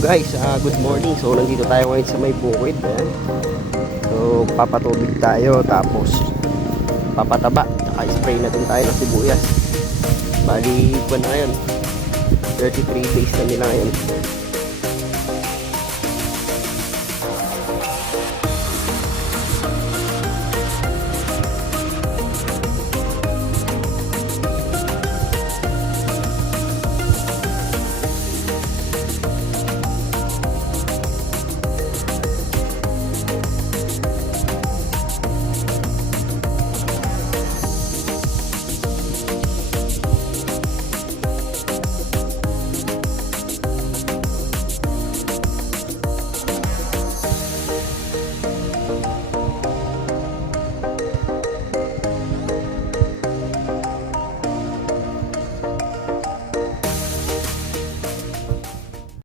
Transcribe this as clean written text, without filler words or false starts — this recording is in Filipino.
guys, good morning. So nandito tayo ngayon sa may bukid. Ayan. So papatubig tayo tapos papataba. Tsaka spray na din tayo ng sibuyas. Bali, buwan na ngayon. 33 days na nila ngayon.